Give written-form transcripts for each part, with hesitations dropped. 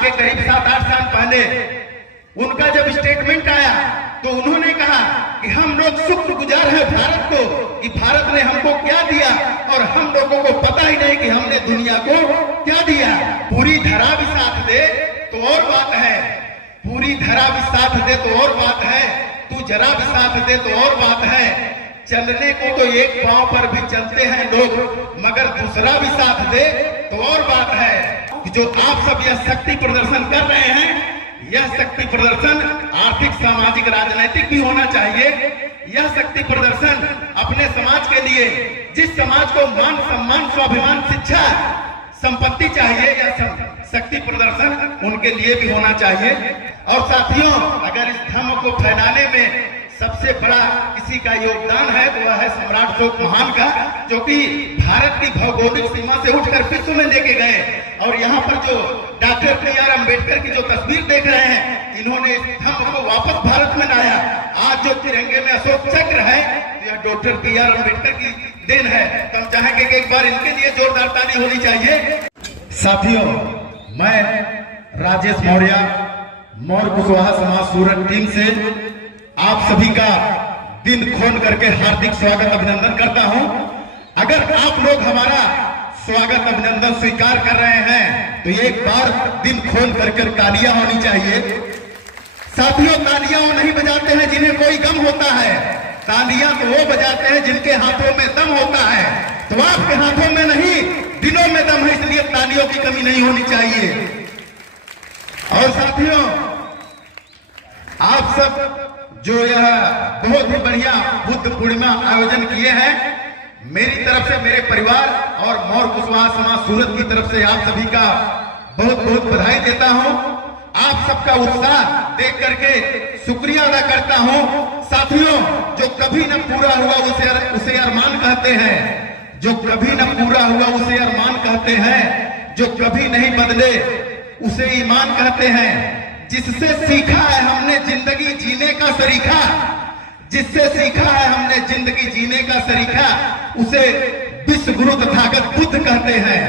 के करीब 7-8 साल पहले उनका जब स्टेटमेंट आया तो उन्होंने कहा कि हम लोग शुक्रगुजार हैं भारत को कि भारत ने हमको क्या दिया और हम लोगों को पता ही नहीं कि हमने दुनिया को क्या दिया। पूरी धरा भी साथ दे तो और बात है, पूरी धरा भी साथ दे तो और बात है, तू जरा भी साथ दे तो और बात है। चलने को तो एक पांव पर भी चलते हैं लोग, मगर दूसरा भी साथ दे तो और बात है। कि जो आप सब यह शक्ति प्रदर्शन कर रहे हैं, यह शक्ति प्रदर्शन आर्थिक, सामाजिक, राजनीतिक भी होना चाहिए। यह शक्ति प्रदर्शन अपने समाज के लिए, जिस समाज को मान सम्मान, स्वाभिमान, शिक्षा, संपत्ति चाहिए, यह शक्ति प्रदर्शन उनके लिए भी होना चाहिए। और साथियों, अगर इस धर्म को फैलाने में सबसे बड़ा किसी का योगदान है तो वह है सम्राट अशोक महान का, जो कि भारत की भौगोलिक सीमा से उठकर विश्व में लेके गए। और यहाँ पर जो डॉक्टर B.R. अम्बेडकर की जो तस्वीर देख रहे हैं, इन्होंने इस धर्म को वापस भारत में लाया। आज जो तिरंगे में अशोक चक्र है, यह डॉक्टर B.R. अम्बेडकर की देन है। तो हम चाहेंगे कि एक बार इनके लिए जोरदार ताली होनी चाहिए। साथियों, मैं राजेश मौर्य, मौर्य कुशवाहा समाज सूरत टीम से आप सभी का दिन खोल करके हार्दिक स्वागत, अभिनंदन करता हूं। अगर आप लोग हमारा स्वागत, अभिनंदन स्वीकार कर रहे हैं तो एक बार दिन खोल करके तालियां होनी चाहिए। साथियों, तालियां वो नहीं बजाते हैं जिन्हें कोई गम होता है, तालियां तो वो बजाते हैं जिनके हाथों में दम होता है। तो आपके हाथों में नहीं, दिलों में दम है, इसलिए तालियों की कमी नहीं होनी चाहिए। और साथियों, आप सब जो यह बहुत ही बढ़िया बुद्ध पूर्णिमा आयोजन किए हैं, मेरी तरफ से, मेरे परिवार और मौर्य कुशवाहा समाज सूरत की तरफ से आप सभी का बहुत बहुत बधाई देता हूं। आप सबका उत्साह देख करके शुक्रिया अदा करता हूं। साथियों, जो कभी न पूरा हुआ उसे अरमान कहते हैं, जो कभी न पूरा हुआ उसे अरमान कहते हैं, जो कभी नहीं बदले उसे ईमान कहते हैं। जिससे सीखा है हमने जिंदगी जीने का सरीखा, जिससे सीखा है हमने जिंदगी जीने का सरीखा, उसे विश्व गुरु तथागत बुद्ध कहते हैं।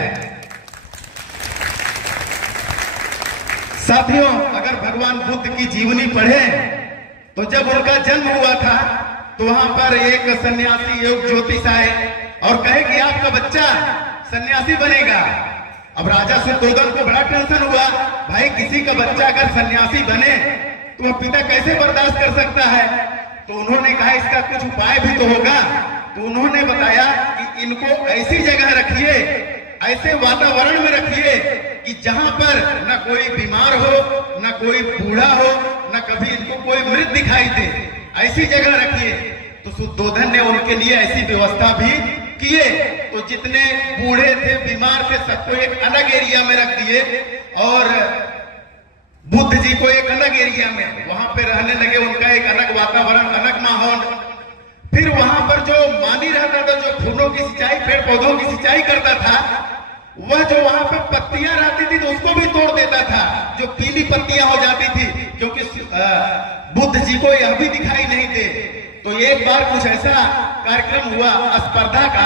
साथियों, अगर भगवान बुद्ध की जीवनी पढ़े तो जब उनका जन्म हुआ था तो वहां पर एक सन्यासी योग ज्योतिष आए और कहे कि आपका बच्चा सन्यासी बनेगा। अब राजा शुद्धोधन को बड़ा टेंशन हुआ, भाई किसी का बच्चा अगर सन्यासी बने तो वह पिता कैसे बर्दाश्त कर सकता है। तो उन्होंने कहा इसका कुछ उपाय भी तो होगा। तो उन्होंने बताया कि इनको ऐसी जगह रखिए, ऐसे वातावरण में रखिए कि जहां पर न कोई बीमार हो, न कोई बूढ़ा हो, न कभी इनको कोई मृत दिखाई दे, ऐसी जगह रखिए। तो शुद्धोधन ने उनके लिए ऐसी व्यवस्था भी किए। तो जितने बूढ़े थे, बीमार थे, सबको एक अलग एरिया में रख दिए और बुद्ध जी को एक अलग एरिया में, वहां पे रहने लगे। उनका एक अलग वातावरण, अलग माहौल। फिर वहां पर जो माली रहता था, जो फूलों की सिंचाई, पेड़ पौधों की सिंचाई करता था, वह जो वहां पे पत्तियां रहती थी तो उसको भी तोड़ देता था, जो पीली पत्तियां हो जाती थी, क्योंकि बुद्ध जी को यह भी दिखाई नहीं दे। तो एक बार कुछ ऐसा कार्यक्रम हुआ स्पर्धा का,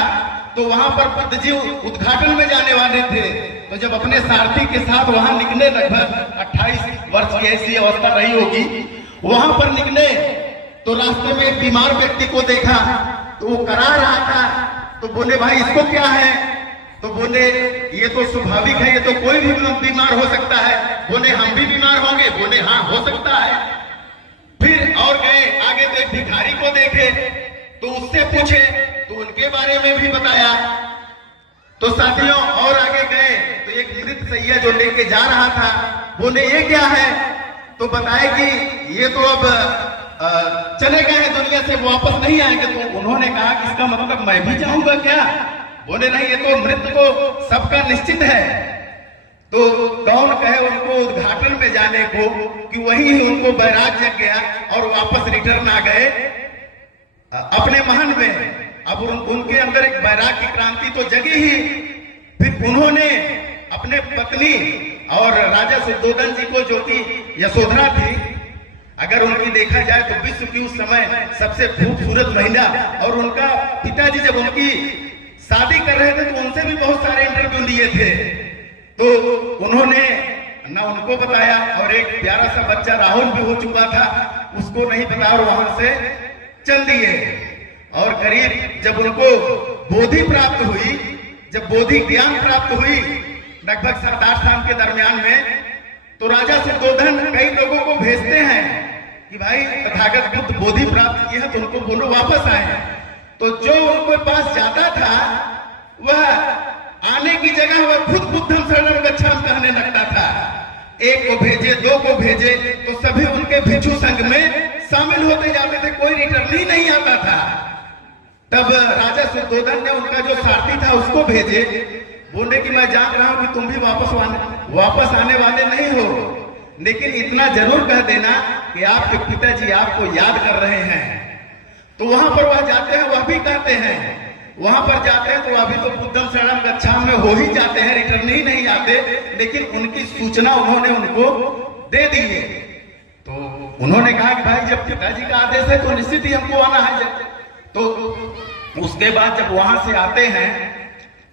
तो वहां पर बुद्ध जी उद्घाटन में जाने वाले थे। तो जब अपने सारथी के साथ वहां निकले, लगभग 28 वर्ष की ऐसी अवस्था रही होगी, वहां पर निकले तो रास्ते में एक बीमार व्यक्ति को देखा, तो वो करा रहा था। तो बोले भाई इसको क्या है? तो बोले ये तो स्वाभाविक है, ये तो कोई भी बीमार हो सकता है। बोले हम भी बीमार होंगे? बोले हाँ हो सकता है। फिर और गए आगे तो एक भिखारी को देखे, तो उससे पूछे तो उनके बारे में भी बताया। तो साथियों और आगे गए तो एक मृत सैया जो लेके जा रहा था, बोले ये क्या है? तो बताए कि ये तो अब चले गए हैं दुनिया से, वापस नहीं आएंगे। तो उन्होंने कहा कि इसका मतलब मैं भी जाऊंगा क्या? बोले नहीं, ये तो मृत्यु को सबका निश्चित है। तो कौन कहे उनको उद्घाटन में जाने को कि वही उनको बैराग जग गया और वापस रिटर्न आ गए अपने महल में। अब उनके अंदर एक बैराग की क्रांति तो जगी ही। फिर उन्होंने अपने पत्नी और राजा शुद्धोधन जी को, जो कि यशोधरा थी, अगर उनकी देखा जाए तो विश्व की उस समय सबसे खूबसूरत महिला, और उनका पिताजी जब उनकी शादी कर रहे थे तो उनसे भी बहुत सारे इंटरव्यू लिए थे। तो उन्होंने ना उनको बताया, और एक प्यारा सा बच्चा राहुल भी हो चुका था, उसको नहीं बताया और वहां से चल दिए। और करीब जब उनको बोधि प्राप्त हुई, जब बोधि ज्ञान प्राप्त हुई लगभग 7-8 साल के दरमियान में, तो राजा शुद्धोधन कई लोगों को भेजते हैं कि भाई तथागत बुद्ध बोधि प्राप्त किए हैं तो उनको बोलो वापस आए। तो जो उनके पास जाता था वह आने की जगह वह खुद बुद्धम शरणम गच्छामि कहने लगता था। एक को भेजे, 2 को भेजे, तो सभी उनके भिक्षु संघ में शामिल होते जाते थे, कोई रिटर्न ही नहीं आता था। तब राजा शुद्धोधन ने उनका जो सारथी था उसको भेजे, बोले कि मैं जान रहा हूं कि तुम भी वापस आने वाले नहीं हो, लेकिन इतना जरूर कह देना कि आपके पिताजी आपको याद कर रहे हैं। तो वहां पर वह जाते हैं, वह भी कहते हैं, वहां पर जाते हैं तो अभी तो बुद्धम शरणम गच्छामि में हो ही जाते हैं, रिटर्न ही नहीं आते, लेकिन उनकी सूचना उन्होंने उनको दे दी है। तो उन्होंने कहा कि भाई जब पिताजी का आदेश है तो निश्चित ही हमको आना है। तो उसके बाद जब वहां से आते हैं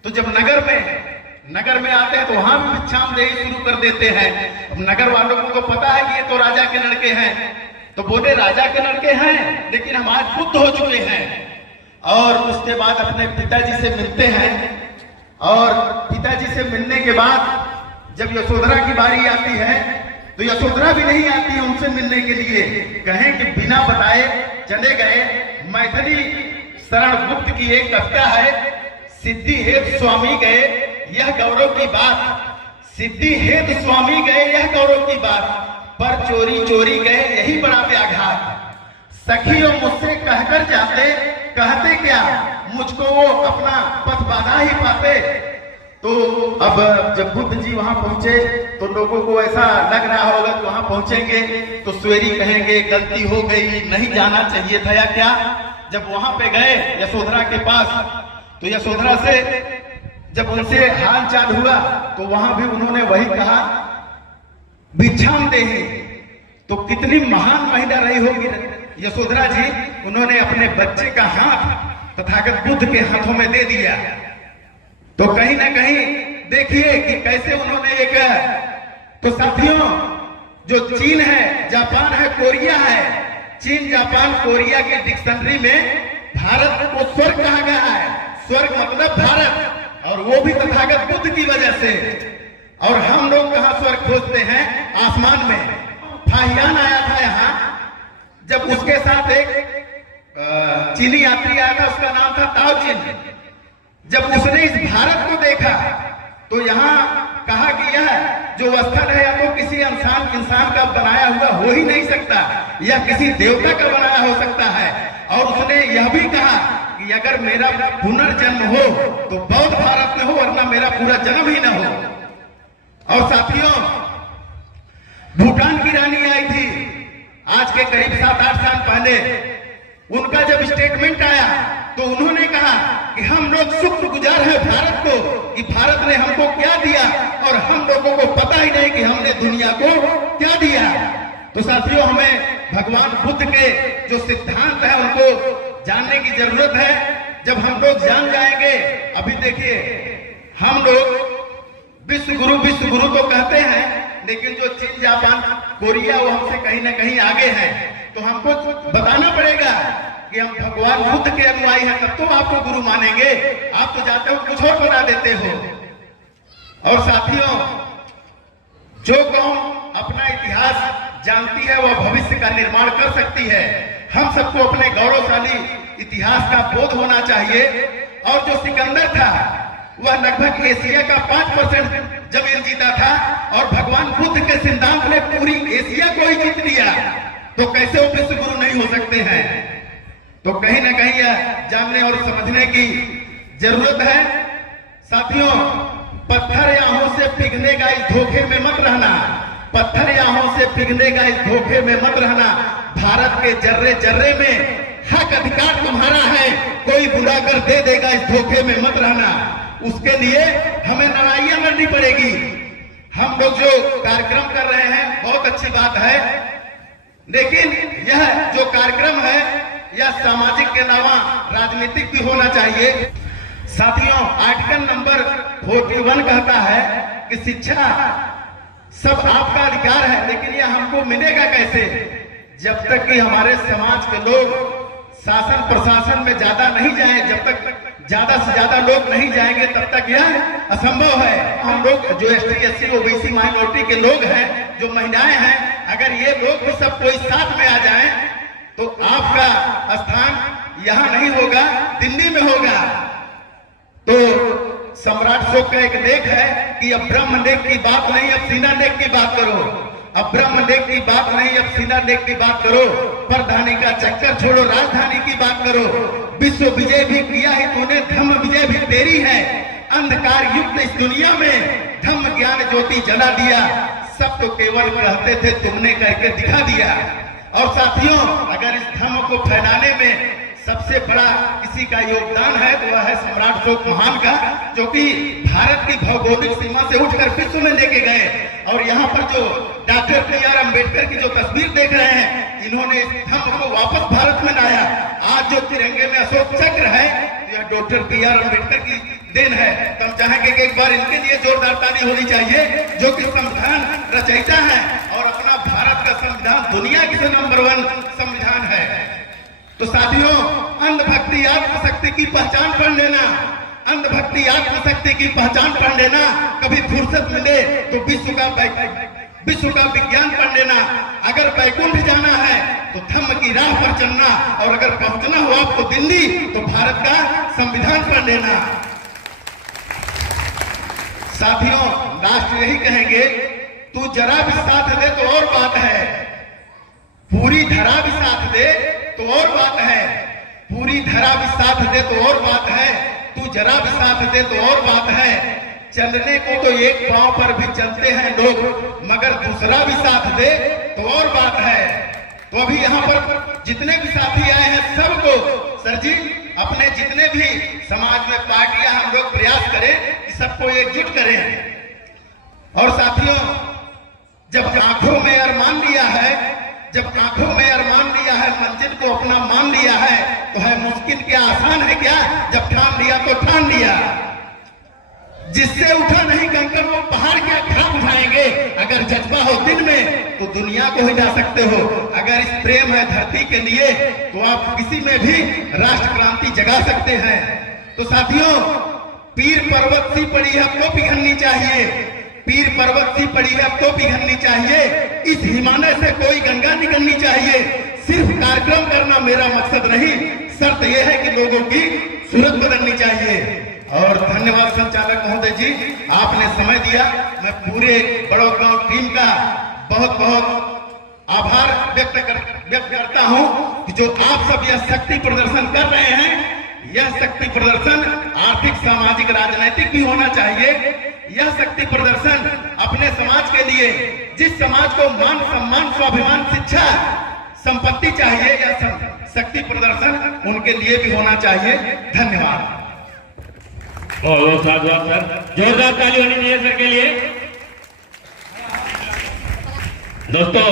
तो जब नगर में आते हैं तो वहां भी भिक्षामदेही शुरू कर देते हैं। अब नगर वालों को तो पता है कि ये तो राजा के लड़के हैं, तो बोले राजा के लड़के हैं लेकिन हम आज बुद्ध हो चुके हैं। और उसके बाद अपने पिताजी से मिलते हैं, और पिताजी से मिलने के बाद जब यशोधरा की बारी आती है तो यशोधरा भी नहीं आती है उनसे मिलने के लिए, कहें कि बिना बताए चले गए। मैथिली शरण गुप्त की एक कविता है, सिद्धि हेतु स्वामी गए यह गौरव की बात, सिद्धि हेतु स्वामी गए यह गौरव की बात, पर चोरी चोरी गए यही बड़ा व्याघात। सखियों मुझसे कहकर जाते, कहते क्या मुझको वो अपना पथ बाधा ही पाते। तो अब जब बुद्ध जी वहां पहुंचे तो लोगों को ऐसा लग रहा होगा कि वहां पहुंचेंगे तो स्वेरी कहेंगे गलती हो गई, नहीं जाना चाहिए था या क्या। जब वहां पे गए यशोधरा के पास तो यशोधरा से जब उनसे हाल चाल हुआ तो वहां भी उन्होंने वही कहा भिक्षामदेही। तो कितनी महान महिला रही होगी यशोधरा जी, उन्होंने अपने बच्चे का हाथ तथागत बुद्ध के हाथों में दे दिया। तो कहीं ना कहीं देखिए कि कैसे उन्होंने एक, तो साथियों जो चीन है, जापान है, कोरिया है, चीन जापान कोरिया के डिक्शनरी में भारत को स्वर्ग कहा गया है, स्वर्ग मतलब भारत, और वो भी तथागत बुद्ध की वजह से। और हम लोग कहां स्वर्ग खोजते हैं? आसमान में। फाहियान आया था यहाँ, जब उसके साथ एक चीनी यात्री आया था, उसका नाम था ताओ चिन। जब उसने इस भारत को देखा तो यहाँ कहा कि यह जो स्थल है या तो किसी इंसान का बनाया हुआ हो ही नहीं सकता, या किसी देवता का बनाया हो सकता है। और उसने यह भी कहा कि अगर मेरा पुनर्जन्म हो तो बौद्ध भारत में हो, वरना मेरा पूरा जन्म ही न हो। और साथियों भूटान की रानी आई थी आज के करीब 7-8 साल पहले, उनका जब स्टेटमेंट आया तो उन्होंने कहा कि हम लोग शुक्रगुजार हैं भारत को कि भारत ने हमको क्या दिया, और हम लोगों को पता ही नहीं कि हमने दुनिया को क्या दिया। तो साथियों हमें भगवान बुद्ध के जो सिद्धांत है उनको जानने की जरूरत है। जब हम लोग जान जाएंगे, अभी देखिए हम लोग विश्व गुरु तो कहते हैं, लेकिन जो चीन जापान कोरिया वो हमसे कहीं ना कहीं आगे है। तो हमको बताना पड़ेगा कि हम भगवान बुद्ध के अनुयायी हैं, तब तो आपको गुरु मानेंगे। आप तो जाते हो कुछ और बना देते हो। और साथियों जो कौम अपना इतिहास जानती है वह भविष्य का निर्माण कर सकती है। हम सबको अपने गौरवशाली इतिहास का बोध होना चाहिए। और जो सिकंदर था वह लगभग एशिया का 5% जमीन जीता था, और भगवान बुद्ध के सिद्धांत ने पूरी एशिया को ही जीत लिया। तो कैसे वो विश्व गुरु नहीं हो सकते हैं? तो कहीं ना कहीं यह जानने और समझने की जरूरत है। साथियों पत्थर आंखों से पिघलेगा इस धोखे में मत रहना, पत्थर आंखों से पिघलेगा इस धोखे में मत रहना। भारत के जर्रे जर्रे में हक अधिकार तुम्हारा है, कोई बुला कर दे देगा इस धोखे में मत रहना। उसके लिए हमें लड़ाइयां लड़नी पड़ेगी। हम लोग जो कार्यक्रम कर रहे हैं बहुत अच्छी बात है, लेकिन यह जो कार्यक्रम है यह सामाजिक के अलावा राजनीतिक भी होना चाहिए। साथियों आर्टिकल नंबर 41 कहता है कि शिक्षा सब आपका अधिकार है, लेकिन यह हमको मिलेगा कैसे? जब तक कि हमारे समाज के लोग शासन प्रशासन में ज्यादा नहीं जाए, जब तक ज्यादा से ज्यादा लोग नहीं जाएंगे, तब तक यह असंभव है। हम लोग जो एसटी एससी ओबीसी माइनॉरिटी के लोग हैं, जो महिलाएं हैं, अगर ये लोग भी सब कोई साथ में आ जाएं, तो आपका स्थान यहां नहीं होगा, दिल्ली में होगा। तो सम्राट अशोक का एक लेख है कि अब ब्रह्म लेख की बात नहीं, अब सीना लेख की बात करो। अब ब्रह्म लेख की बात नहीं, अब सीना लेख की बात करो। परधानी का चक्कर छोड़ो, राजधानी की बात करो। विश्व विजय भी किया है तूने, धम्म विजय भी तेरी है। अंधकार युक्त इस दुनिया में धम्म ज्ञान ज्योति जला दिया। सब तो केवल कहते थे, तुमने करके दिखा दिया। और साथियों, अगर इस धम्म को फैलाने में सबसे बड़ा किसी का योगदान है तो वह है सम्राट अशोक महान का, जो कि भारत की भौगोलिक सीमा से उठकर विश्व में लेके गए। और यहाँ पर जो डॉक्टर B.R. अम्बेडकर की जो तस्वीर देख रहे हैं, इन्होंने इस धम्म को वापस भारत में लाया। आज जो तिरंगे में अशोक चक्र है, यह डॉक्टर B.R. अम्बेडकर की देन है। तो हम चाहेंगे कि एक बार इनके लिए जोरदार ताली होनी चाहिए, जो कि संविधान रचयिता है और अपना भारत का संविधान दुनिया की नंबर 1 संविधान है। तो साथियों, अंधभक्ति आत्मशक्ति की पहचान पढ़ लेना, अंधभक्ति आत्मशक्ति की पहचान पढ़ लेना। कभी फुर्सत मिले तो विश्व का विज्ञान पढ़ लेना। अगर वैकुंठ जाना है तो धम्म की राह पर चलना, और अगर पहुंचना हो आपको दिल्ली तो भारत का संविधान पढ़ लेना। साथियों, लास्ट यही कहेंगे, तू जरा भी साथ दे तो और बात है, पूरी धरा भी साथ दे तो और बात है, पूरी धरा भी साथ दे तो और बात है, तू जरा भी साथ दे तो और बात है। चलने को तो एक पांव पर भी चलते हैं लोग, मगर दूसरा भी साथ दे तो और बात है। तो अभी यहाँ पर जितने भी साथी आए हैं, सबको सर जी, अपने जितने भी समाज में पार्टियां, हम लोग प्रयास करें कि सबको एकजुट करें। और साथियों, जब आंखों में अरमान लिया है, जब आंखों में अरमान लिया है, मंजिल को अपना मान लिया है, तो है मुश्किल क्या, आसान है क्या? जब ठान लिया तो ठान लिया। जिससे उठा नहीं कंकर, वो पहाड़ क्या ठान उठाएंगे। अगर जज्बा हो दिल में तो दुनिया को हिला सकते हो। अगर इस प्रेम है धरती के लिए तो आप किसी में भी राष्ट्र क्रांति जगा सकते हैं। तो साथियों, पीर पर्वत सी पड़ी है, अब तो पिघलनी चाहिए। पीर पर्वत सी पड़ी है, अब तो पिघलनी चाहिए। इस हिमालय से कोई गंगा निकलनी चाहिए। सिर्फ कार्यक्रम करना मेरा मकसद नहीं, शर्त यह है कि लोगों की सूरत बदलनी चाहिए। और धन्यवाद संचालक महोदय जी, आपने समय दिया। मैं पूरे बड़ौत गांव टीम का बहुत बहुत आभार व्यक्त करता हूं कि जो आप सब यह शक्ति प्रदर्शन कर रहे हैं, यह शक्ति प्रदर्शन आर्थिक, सामाजिक, राजनीतिक भी होना चाहिए। यह शक्ति प्रदर्शन अपने समाज के लिए, जिस समाज को मान सम्मान, स्वाभिमान, शिक्षा, संपत्ति चाहिए, यह शक्ति प्रदर्शन उनके लिए भी होना चाहिए। धन्यवाद। बहुत साधुवाद सर, जोरदार ताली होनी चाहिए सर के लिए। दोस्तों